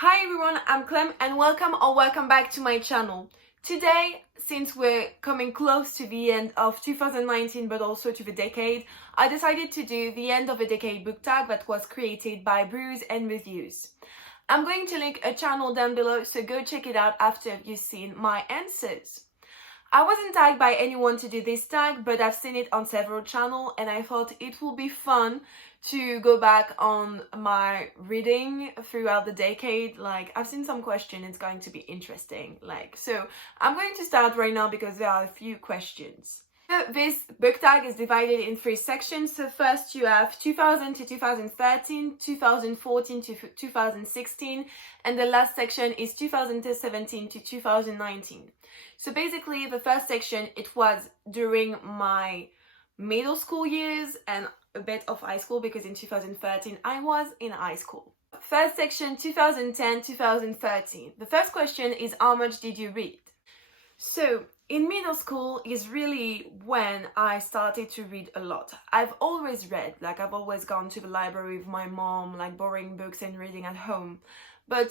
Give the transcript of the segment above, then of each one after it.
Hi everyone, I'm Clem and welcome back to my channel. Today, since we're coming close to the end of 2019 but also to the decade, I decided to do the end of a decade book tag that was created by Brews and Reviews. I'm going to link a channel down below, so go check it out after you've seen my answers. I wasn't tagged by anyone to do this tag, but I've seen it on several channels and I thought it would be fun to go back on my reading throughout the decade. Like, I've seen some questions, it's going to be interesting. So I'm going to start right now because there are a few questions. This book tag is divided in three sections. So first you have 2000 to 2013, 2014 to 2016, and the last section is 2017 to 2019. So basically the first section, it was during my middle school years and a bit of high school because in 2013 I was in high school. First section, 2010-2013. The first question is, how much did you read? So in middle school is really when I started to read a lot. I've always read, I've always gone to the library with my mom, borrowing books and reading at home. But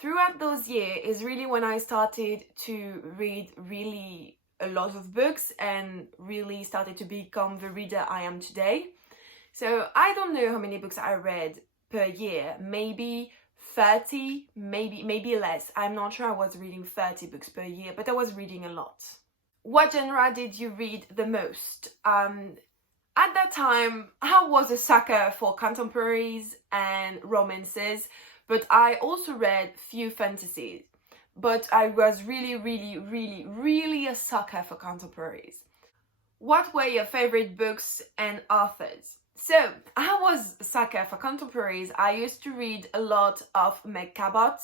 throughout those years is really when I started to read really a lot of books and really started to become the reader I am today. So I don't know how many books I read per year, maybe 30, maybe less. I'm not sure I was reading 30 books per year, but I was reading a lot. What genre did you read the most? At that time, I was a sucker for contemporaries and romances, but I also read few fantasies. But I was really a sucker for contemporaries. What were your favorite books and authors? So, I was a sucker for contemporaries. I used to read a lot of Meg Cabot.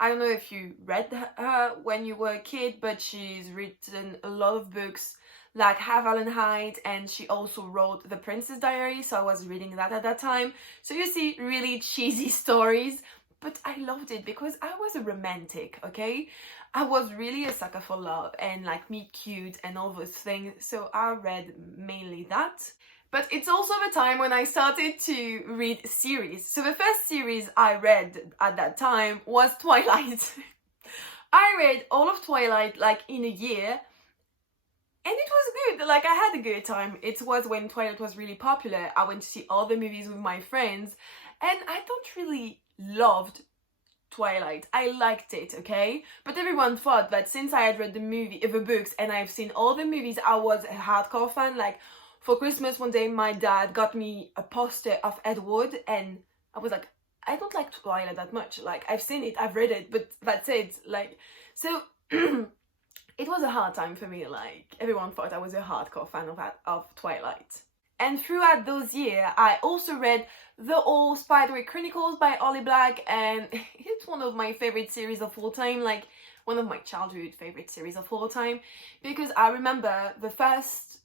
I don't know if you read her when you were a kid, but she's written a lot of books like Haviland Heights, and she also wrote The Princess Diary, so I was reading that at that time. So you see, really cheesy stories, but I loved it because I was a romantic, okay? I was really a sucker for love and meet cute and all those things, so I read mainly that. But it's also the time when I started to read series. So the first series I read at that time was Twilight. I read all of Twilight in a year, and it was good. I had a good time. It was when Twilight was really popular. I went to see all the movies with my friends, and I don't really loved Twilight. I liked it, okay? But everyone thought that since I had read the books and I've seen all the movies, I was a hardcore fan. For Christmas one day, my dad got me a poster of Edward, and I was like, I don't like Twilight that much. I've seen it, I've read it, but that's it. So it was a hard time for me. Everyone thought I was a hardcore fan of Twilight. And throughout those years, I also read The Old Spiderwick Chronicles by Holly Black, and it's one of my favorite series of all time, one of my childhood favorite series of all time, because I remember the first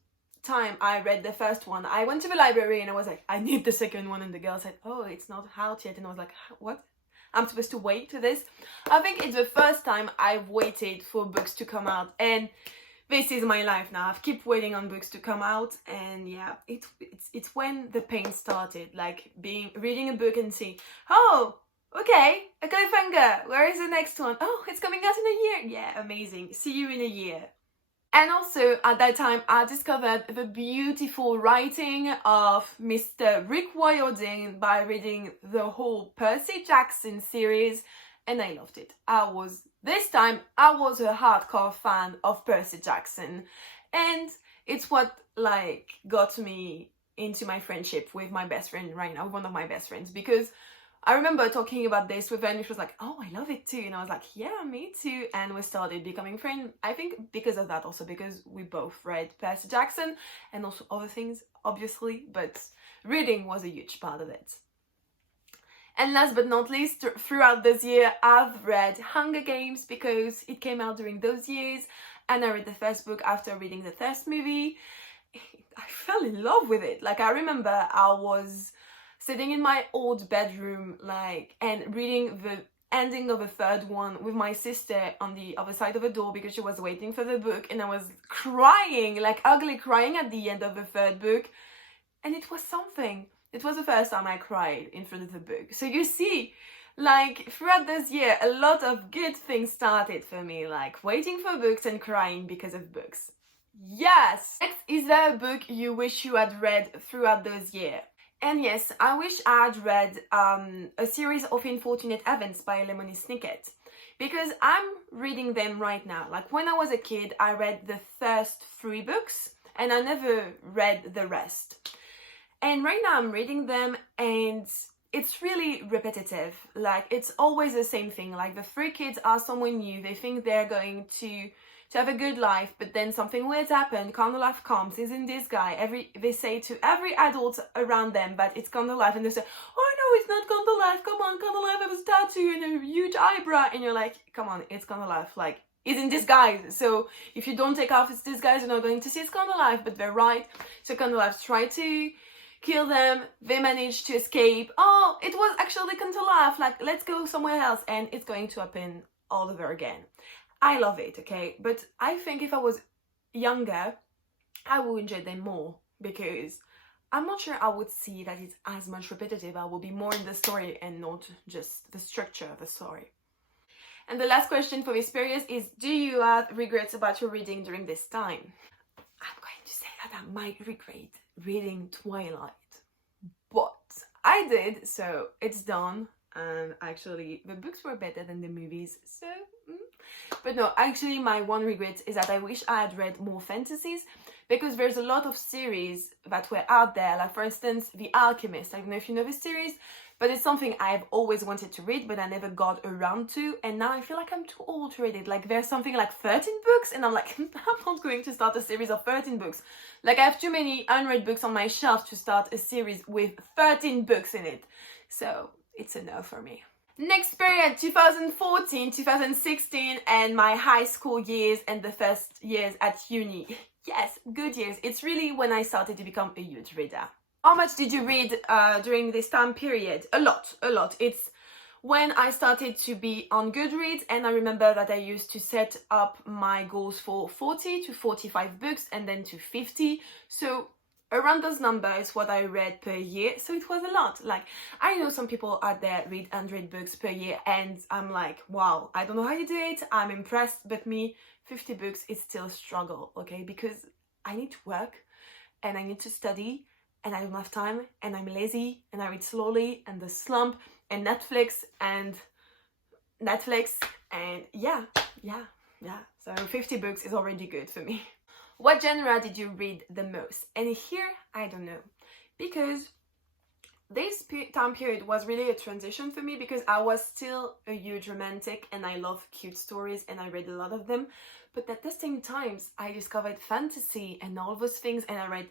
time I read the first one, I went to the library and I was like, I need the second one, and the girl said, oh, it's not out yet, and I was like, what? I'm supposed to wait for this? I think it's the first time I've waited for books to come out, and this is my life now. I've kept waiting on books to come out, and yeah, it's when the pain started, reading a book and see, oh, okay, a cliffhanger, where is the next one? Oh, it's coming out in a year. Yeah, amazing. See you in a year. And also, at that time, I discovered the beautiful writing of Mr. Rick Riordan by reading the whole Percy Jackson series, and I loved it. This time, I was a hardcore fan of Percy Jackson, and it's what, got me into my friendship with my best friend right now, one of my best friends, because I remember talking about this with her and she was like, oh, I love it too. And I was like, yeah, me too. And we started becoming friends. I think because of that also, because we both read Percy Jackson and also other things, obviously, but reading was a huge part of it. And last but not least, throughout this year, I've read Hunger Games because it came out during those years, and I read the first book after reading the first movie. I fell in love with it. I remember I was sitting in my old bedroom, and reading the ending of the third one with my sister on the other side of the door because she was waiting for the book, and I was crying, ugly crying at the end of the third book, and it was something. It was the first time I cried in front of the book. So you see, Like, throughout this year, a lot of good things started for me, like waiting for books and crying because of books. Yes! Next, is there a book you wish you had read throughout this year? And yes, I wish I had read a series of Unfortunate Events by Lemony Snicket, because I'm reading them right now. Like, when I was a kid, I read the first 3 books and I never read the rest. And right now I'm reading them and it's really repetitive. Like, it's always the same thing. Like, the 3 kids are someone new. They think they're going to have a good life, but then something weird happened. Candlelight comes, isn't this guy? They say to every adult around them that it's Candlelight, and they say, oh no, it's not Candlelight, come on, Candlelight has a tattoo and a huge eyebrow, and you're like, come on, it's Candlelight, like, it's in disguise. So if you don't take off its disguise, you're not going to see it's Candlelight, but they're right. So Candlelight try to kill them, they manage to escape. Oh, it was actually Candlelight, like, let's go somewhere else, and it's going to happen all over again. I love it, okay? But I think if I was younger, I would enjoy them more, because I'm not sure I would see that it's as much repetitive. I will be more in the story and not just the structure of the story. And the last question for this period is, do you have regrets about your reading during this time? I'm going to say that I might regret reading Twilight, but I did, so it's done. And actually, the books were better than the movies, so... But no, actually my one regret is that I wish I had read more fantasies, because there's a lot of series that were out there, like for instance The Alchemist. I don't know if you know this series, but it's something I've always wanted to read but I never got around to, and now I feel like I'm too old to read it. Like, there's something like 13 books and I'm like, I'm not going to start a series of 13 books. Like, I have too many unread books on my shelf to start a series with 13 books in it. So it's a no for me. Next period, 2014, 2016, and my high school years and the first years at uni. Yes, good years. It's really when I started to become a huge reader. How much did you read during this time period? A lot. It's when I started to be on Goodreads, and I remember that I used to set up my goals for 40 to 45 books and then to 50. So around those numbers, what I read per year, so it was a lot. Like, I know some people out there read 100 books per year, and I'm like, wow, I don't know how you do it, I'm impressed, but me, 50 books is still a struggle, okay? Because I need to work, and I need to study, and I don't have time, and I'm lazy, and I read slowly, and the slump, and Netflix, and yeah, so 50 books is already good for me. What genre did you read the most? And here, I don't know, because this time period was really a transition for me, because I was still a huge romantic and I love cute stories and I read a lot of them. But at the same time, I discovered fantasy and all those things, and I read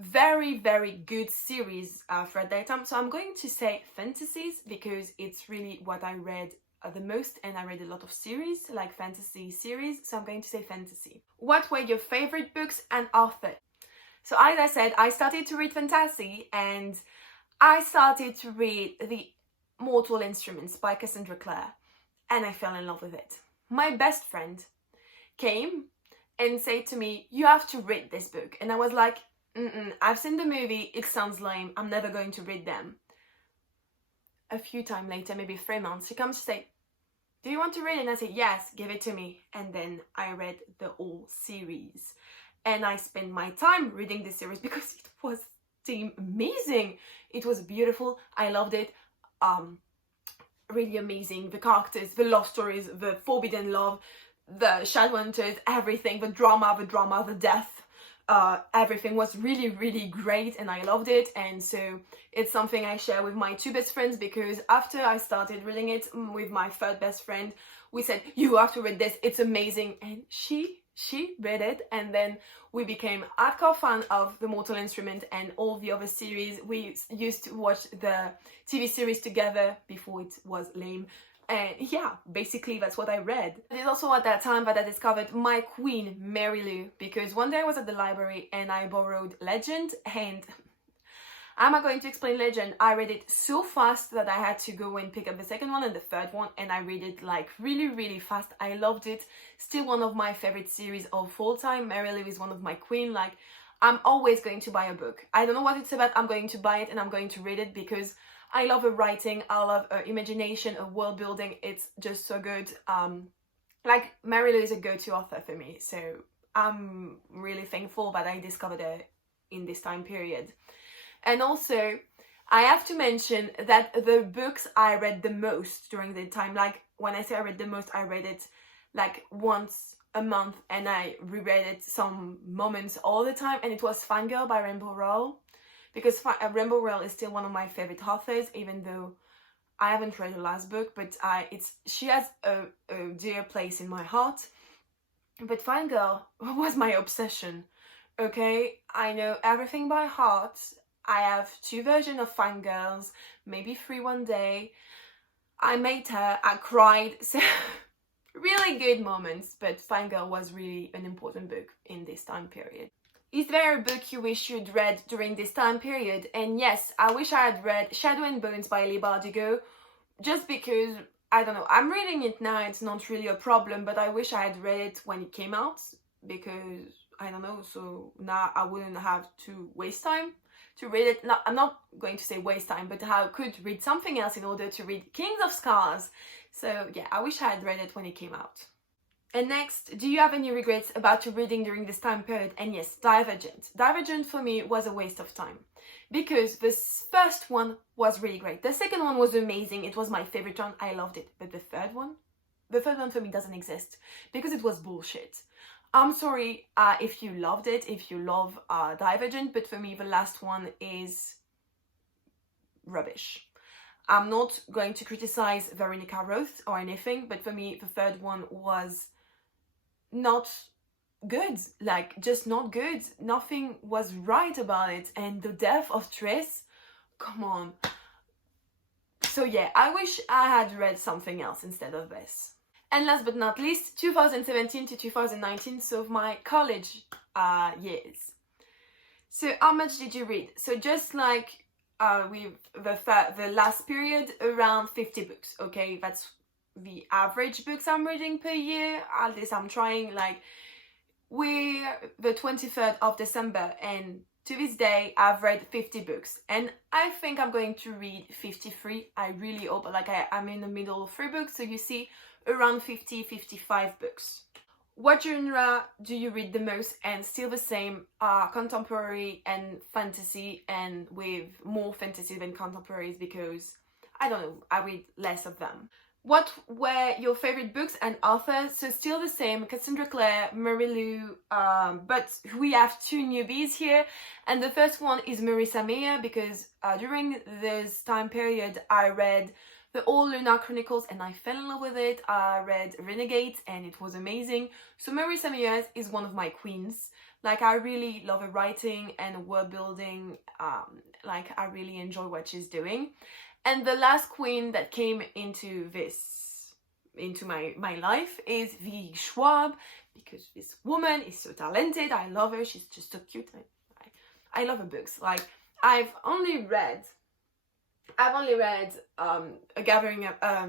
very, very good series for that time. So I'm going to say fantasies, because it's really what I read the most, and I read a lot of series, like fantasy series, so I'm going to say fantasy. What were your favorite books and author? So as I said, I started to read fantasy, and I started to read The Mortal Instruments by Cassandra Clare, and I fell in love with it. My best friend came and said to me, you have to read this book, and I was like, I've seen the movie, it sounds lame, I'm never going to read them. A few times later, maybe 3 months, she comes to say, do you want to read it? And I said, yes, give it to me. And then I read the whole series. And I spent my time reading this series because it was amazing. It was beautiful. I loved it. Really amazing. The characters, the love stories, the forbidden love, the Shadowhunters, everything, the drama, the death. Everything was really, really great, and I loved it. And so it's something I share with my 2 best friends, because after I started reading it with my 3rd best friend, we said, you have to read this, it's amazing. And she read it, and then we became hardcore fan of The Mortal Instrument and all the other series. We used to watch the TV series together before it was lame. And yeah, basically that's what I read. It is also at that time that I discovered my queen, Mary Lou, because one day I was at the library and I borrowed Legend, and I'm not going to explain Legend. I read it so fast that I had to go and pick up the 2nd one and the 3rd one, and I read it like really, really fast. I loved it. Still one of my favorite series of all time. Mary Lou is one of my queen. Like, I'm always going to buy a book. I don't know what it's about, I'm going to buy it and I'm going to read it, because I love her writing, I love her imagination, her world building, it's just so good. Like, Mary Lou is a go-to author for me, so I'm really thankful that I discovered her in this time period. And also, I have to mention that the books I read the most during the time, like when I say I read the most, I read it like once a month and I reread it some moments all the time, and it was Fangirl by Rainbow Rowell, because Rainbow Rowell is still one of my favorite authors, even though I haven't read her last book, but she has a dear place in my heart. But Fangirl was my obsession, okay? I know everything by heart. I have 2 versions of Fangirls, maybe 3 one day. I made her, I cried, so really good moments, but Fangirl was really an important book in this time period. Is there a book you wish you'd read during this time period? And yes, I wish I had read Shadow and Bones by Leigh Bardugo, just because, I don't know, I'm reading it now, it's not really a problem, but I wish I had read it when it came out, because, I don't know, so now I wouldn't have to waste time to read it. No, I'm not going to say waste time, but I could read something else in order to read Kings of Scars. So yeah, I wish I had read it when it came out. And next, do you have any regrets about your reading during this time period? And yes, Divergent. Divergent for me was a waste of time, because the first one was really great. The second one was amazing. It was my favorite one. I loved it. But the third one for me doesn't exist, because it was bullshit. I'm sorry if you loved it, if you love Divergent, but for me the last one is rubbish. I'm not going to criticize Veronica Roth or anything, but for me the third one was not good, like just not good. Nothing was right about it, and the death of Triss, come on. So yeah, I wish I had read something else instead of this. And last but not least, 2017 to 2019, so my college years. So how much did you read? So just like with the last period, around 50 books, okay? That's the average books I'm reading per year. At least I'm trying. Like, we're the 23rd of December, and to this day I've read 50 books, and I think I'm going to read 53. I really hope. Like, I'm in the middle of 3 books, so you see, around 50-55 books. What genre do you read the most? And still the same, contemporary and fantasy, and with more fantasy than contemporaries, because I don't know, I read less of them. What were your favorite books and authors? So still the same, Cassandra Clare, Mary Lou, but we have 2 newbies here, and the first one is Marissa Meyer, because during this time period I read the All Lunar Chronicles and I fell in love with it. I read Renegades and it was amazing. So Marissa Meyer is one of my queens. Like, I really love her writing and world building. Like, I really enjoy what she's doing. And the last queen that came into my life is V. Schwab, because this woman is so talented. I love her. She's just so cute. I love her books. Like, I've only read A Gathering of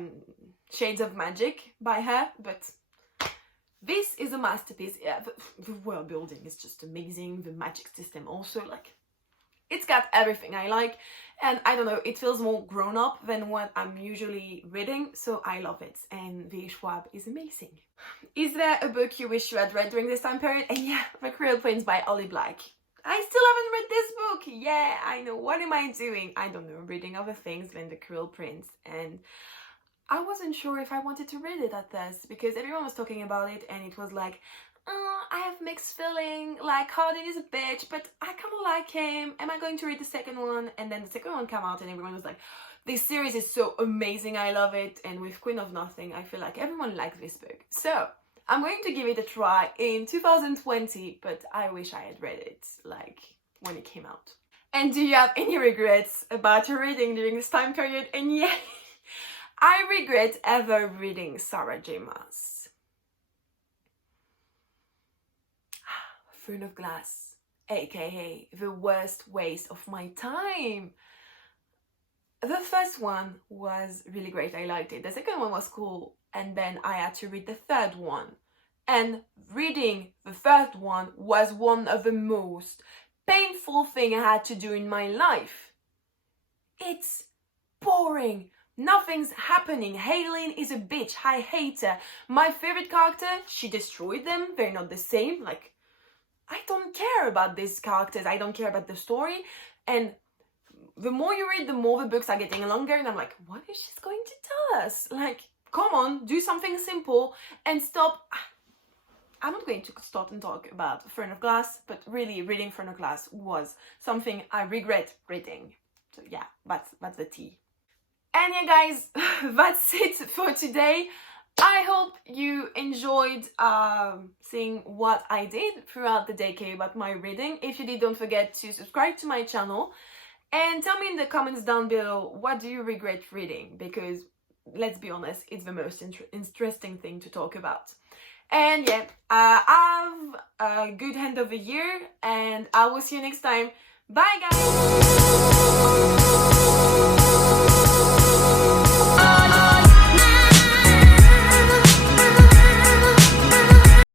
Shades of Magic by her, but this is a masterpiece. Yeah, the world building is just amazing. The magic system also, like, it's got everything I like, and I don't know, it feels more grown up than what I'm usually reading, so I love it, and V. Schwab is amazing. Is there a book you wish you had read during this time period? And yeah, The Cruel Prince by Holly Black. I still haven't read this book. Yeah, I know. What am I doing? I don't know. Reading other things than The Cruel Prince. And I wasn't sure if I wanted to read it at first, because everyone was talking about it and it was like, I have mixed feeling, like, Hardin is a bitch, but I kind of like him. Am I going to read the second one? And then the second one came out and everyone was like, this series is so amazing, I love it. And with Queen of Nothing, I feel like everyone likes this book. So I'm going to give it a try in 2020, but I wish I had read it, like, when it came out. And do you have any regrets about your reading during this time period? And yeah, I regret ever reading Sarah J. Maas. Throne of Glass, aka the worst waste of my time. The first one was really great, I liked it. The second one was cool, and then I had to read the third one. And reading the third one was one of the most painful things I had to do in my life. It's boring. Nothing's happening. Haylene is a bitch. I hate her. My favorite character, she destroyed them. They're not the same. Like, I don't care about these characters. I don't care about the story. And the more you read, the more the books are getting longer. And I'm like, what is she going to tell us? Like, come on, do something simple and stop. I'm not going to start and talk about Throne of Glass, but really reading Throne of Glass was something I regret reading. So yeah, that's the tea. And yeah guys, that's it for today. I hope you enjoyed seeing what I did throughout the decade about my reading. If you did, don't forget to subscribe to my channel and tell me in the comments down below, what do you regret reading? Because let's be honest, it's the most interesting thing to talk about. And yeah, have a good end of the year and I will see you next time. Bye guys!